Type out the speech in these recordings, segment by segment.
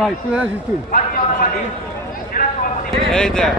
ভাই চলে আসিস তুই এই দেখ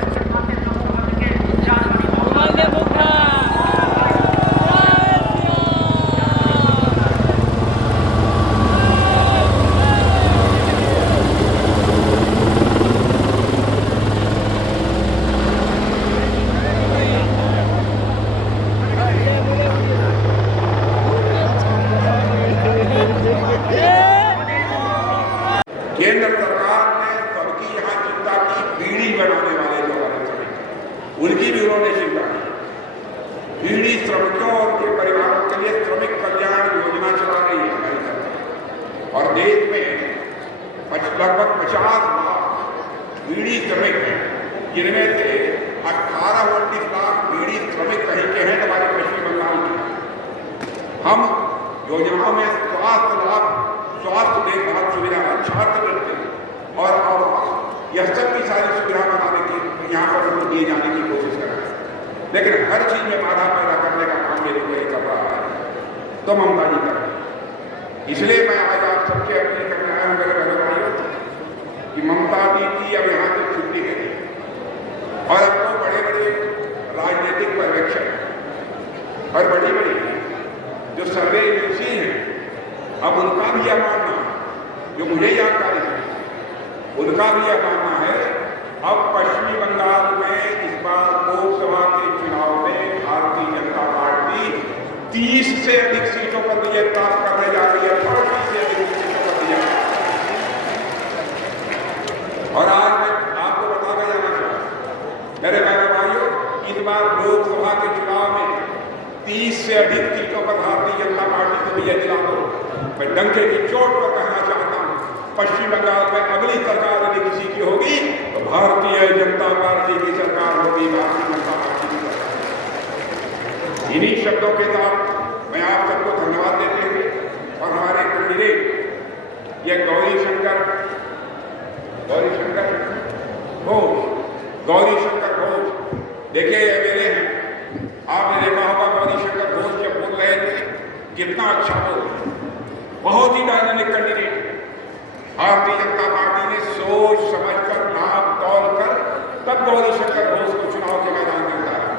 केंद्र सरकार ने सबकी यहाँ चिंता की बीड़ी बनाने वाले जो श्रमिक उनकी भी उन्होंने चिंता की। बीड़ी श्रमिकों और उनके परिवारों के लिए श्रमिक कल्याण योजना चला रही है हमारी सरकार। और देश में लगभग 50 लाख बीड़ी श्रमिक हैं, जिनमें से 18-19 लाख बीड़ी श्रमिक कहीं के हैं हमारे पश्चिम बंगाल के। हम योजनाओं में स्वास्थ्य लाभ, स्वास्थ्य देखभाल सुविधा, छात्रवृत्ति और यह सब की सारी सुविधा बनाने की यहाँ पर उनको दिए जाने की कोशिश कर रहे हैं। लेकिन हर चीज में बाधा पैदा करने का काम मेरे को कर रहा है तो ममता जी कर रहे हैं। इसलिए मैं आज आप सबसे अपील करने आया हूँ मेरे बहन भाइयों कि ममता दीदी अब यहाँ से छुट्टी करें और अब तो बड़े बड़े राजनीतिक पर्यवेक्षक और बड़ी बड़ी जो सर्वे एजेंसी हैं अब उनका भी यह मानना, जो मुझे जानकारी है उनका भी यह मानना है अब पश्चिमी बंगाल में इस बार लोकसभा के चुनाव में भारतीय जनता पार्टी 30 से अधिक सीटों पर विजय प्राप्त करने जा रही है, 30 से अधिक सीटों पर विजय। और आज मैं आपको बताकर जाना चाहता हूं मेरे बहन भाइयों, इस बार लोकसभा के चुनाव में 30 से अधिक सीटों पर भारतीय जनता पार्टी को विजय दिला दो। मैं डंके की चोट पर कहना चाहता हूं पश्चिम बंगाल में अगली सरकार यदि किसी की होगी तो भारतीय जनता पार्टी की सरकार होगी, भारतीय जनता पार्टी की सरकार। इन्हीं शब्दों के साथ मैं आप सबको धन्यवाद देते हुए और हमारे कैंडिडेट ये गौरी शंकर घोष देखिए ये मेरे हैं। आपने देखा होगा गौरी शंकर घोष जब बोल रहे थे कितना अच्छा बोल, बहुत ही dynamic candidate. Bharatiya Janata party ने सोच समझकर नाप तौल कर तब गौरी शंकर घोष को चुनाव के मैदान में उतारा।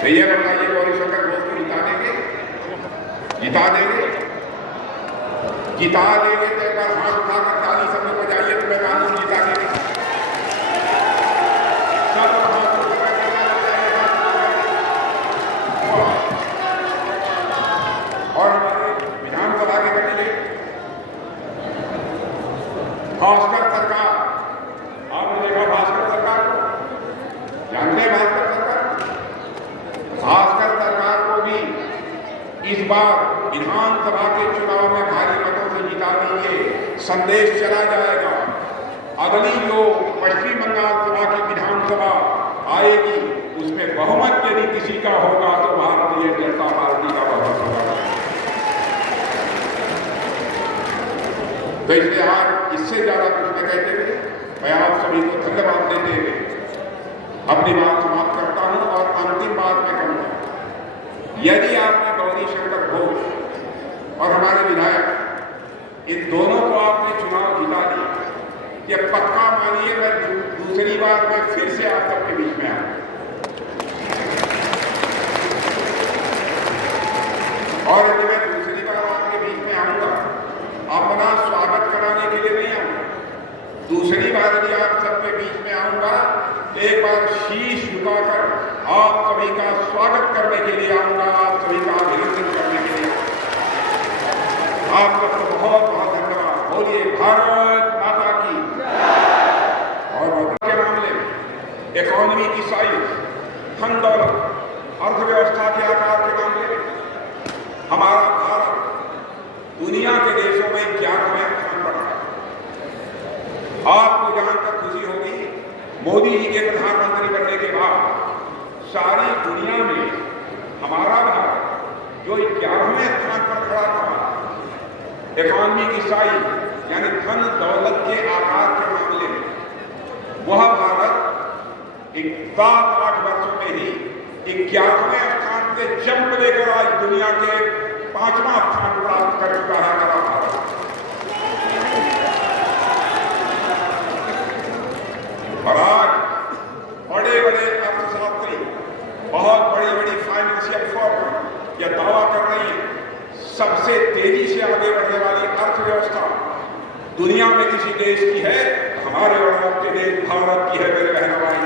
तो ये बताइए गौरी शंकर घोष को जिता देंगे तो एक बार हाथ उठाकर ताली सब लोग बजाइए तो मैं कानून जिता देंगे। सब हाथ और हमारे विधानसभा के कैंडिडेट भास्कर सरकार, आपने देखा भास्कर सरकार को, जानते हैं भास्कर सरकार को भी इस बार विधानसभा के चुनाव में भारी मतों से जिता दीजिए, संदेश चला जाएगा। अगली जो पश्चिम बंगाल सभा की विधानसभा आएगी उसमें बहुमत यदि किसी का होगा तो भारतीय जनता पार्टी का बहुमत होगा। तो इसलिए आज इससे ज्यादा कुछ न कहते हुए मैं आप सभी को धन्यवाद देते हुए अपनी बात समाप्त करता हूं और अंतिम बात में कहूंगा, यदि आपने गौरी शंकर घोष और हमारे विधायक इन दोनों को आपने चुनाव जिता दिया, ये पक्का मानिए मैं दूसरी बार मैं फिर से आप सबके बीच में आऊंगा और यदि मैं दूसरी बार आपके बीच में आऊंगा अपना स्वागत कराने के लिए नहीं आऊंगा। दूसरी बार यदि आप सबके बीच में आऊंगा एक बार शीश झुकाकर आप सभी का स्वागत करने के लिए आऊंगा, आप सभी का अभिनंदन करने के लिए। आप सबको बहुत बहुत धन्यवाद। बोलिए भारत माता की। और के मामले में इकोनॉमी की साइज, धन दौलत, अर्थव्यवस्था के आकार के मामले में हमारा भारत दुनिया के देशों में 11वें स्थान पर है। आपको जानकर खुशी होगी, मोदी जी के प्रधानमंत्री बनने के बाद सारी दुनिया में हमारा भारत जो 11वें स्थान पर खड़ा था इकोनॉमी की साइज यानी धन दौलत के आकार के मामले में, वह भारत 7-8 वर्षों में ही 11वें स्थान से जंप लेकर आज दुनिया के 5वां स्थान प्राप्त कर चुका है हमारा भारत। और आज बड़े बड़े अर्थशास्त्री, बहुत बड़ी बड़ी फाइनेंशियल फर्म यह दावा कर रही है सबसे तेजी से आगे बढ़ने वाली अर्थव्यवस्था दुनिया में किसी देश की है, हमारे के देश भारत की है मेरे बहनों भाई।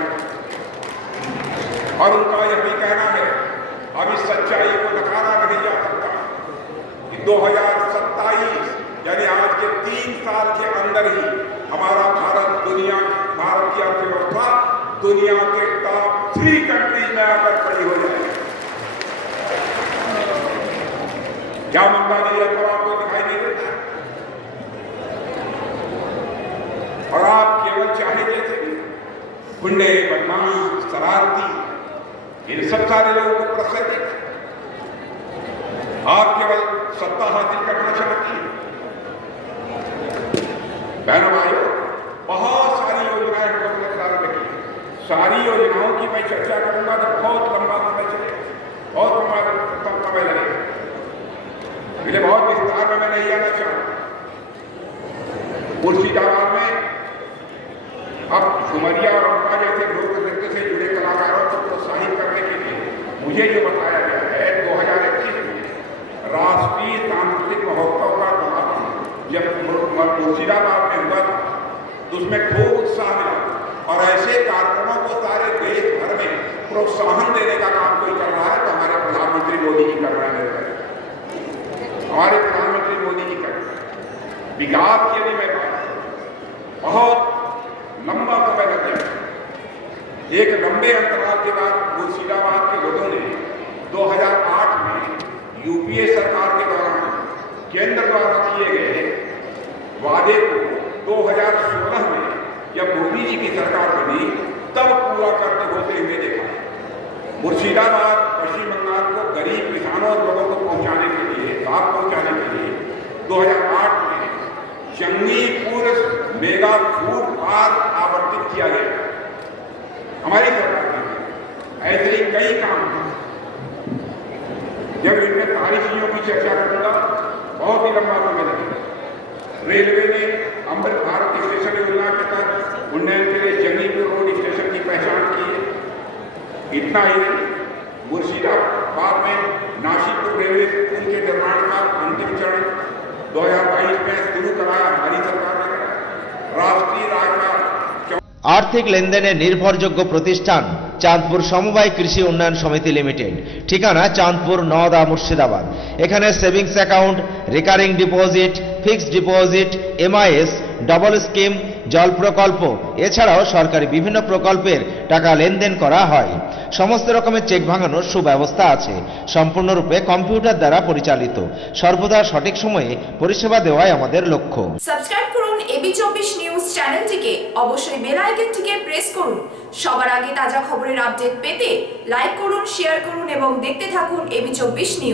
और उनका यह भी कहना है, अब इस सच्चाई को नकारा नहीं जा सकता कि 2027 यानी आज के 3 साल के अंदर ही हमारा भारत की अर्थव्यवस्था दुनिया के टॉप 3 कंट्रीज में आकर खड़ी हो जाएगी। क्या मंदा नहीं है तो आपको दिखाई नहीं देता, और आप केवल चाहे जैसे गुंडे, बदमाश, शरारती, इन सब सारे लोगों को प्रश्रय देते, आप केवल सत्ता हासिल करना चाहती हैं। बहनों भाइयों, बहुत सारी योजनाएं हमने प्रारंभ की, सारी योजनाओं की मैं चर्चा करूंगा तो बहुत लंबा समय चलेगा, बहुत लंबा समय लगेगा, इसलिए बहुत विस्तार में मैं नहीं जाना चाहता। मुर्शिदाबाद में अब झुमरिया और उनका जैसे लोक नृत्य से जुड़े कलाकारों को प्रोत्साहित करने के लिए मुझे जो बताया गया है 2021 में राष्ट्रीय सांस्कृतिक महोत्सव का समापन जब मुर्शिदाबाद में हुआ था तो उसमें खूब उत्साह मिला, और ऐसे कार्यक्रमों को सारे देश भर में प्रोत्साहन देने का काम कोई कर रहा है तो हमारे प्रधानमंत्री मोदी जी कर रहे हैं। हमारे प्रधानमंत्री मोदी जी कर रहे हैं। विकास की यदि मैं बात, बहुत लंबा समय लग गया। एक लंबे अंतराल के बाद मुर्शिदाबाद के लोगों ने 2008 में यूपीए सरकार के दौरान केंद्र द्वारा किए गए वादे को 2016 में जब मोदी जी की सरकार बनी तब पूरा करते होते हुए देखा। मुर्शिदाबाद पश्चिम बंगाल को गरीब किसानों और लोगों को पहुंचाने के लिए, लाभ पहुंचाने के लिए 2008 में जंगीपुर मेगा फूड पार्क आवंटित किया गया हमारी सरकार ने। ऐसे ही कई काम, जब इनमें तारीखियों की चर्चा करूंगा बहुत ही लंबा समय लगेगा। रेलवे ने अमृत भारत स्टेशन योजना के तहत उन्नयन के लिए जंगीपुर रोड स्टेशन की पहचान की है। इतना ही नहीं, मुर्शिदाबाद में नासिकपुर रेलवे पुल के निर्माण का अंतिम चरण 2022 में शुरू कराया हमारी सरकार ने। राष्ट्रीय राजमार्ग आर्थिक लेनदेने निर्भरयोग्य प्रतिष्ठान चांदपुर समवाय कृषि उन्नयन समिति लिमिटेड, ठिकाना चांदपुर नওদা मुर्शिदाबाद। एखाने savings account, recurring deposit, fixed deposit, MIS, double scheme, जल प्रकल्प এছাড়াও সরকারি বিভিন্ন প্রকল্পের টাকা লেনদেন করা হয়। সমস্ত রকমের চেক ভাঙানোর সুব্যবস্থা আছে। সম্পূর্ণরূপে কম্পিউটার দ্বারা পরিচালিত। সর্বদা সঠিক সময়ে পরিষেবা দেওয়াই আমাদের লক্ষ্য। সাবস্ক্রাইব করুন এবি24 নিউজ চ্যানেলটিকে, অবশ্যই বেল আইকনটিকে প্রেস করুন। সবার আগে তাজা খবরের আপডেট পেতে লাইক করুন, শেয়ার করুন এবং দেখতে থাকুন এবি24 নিউজ।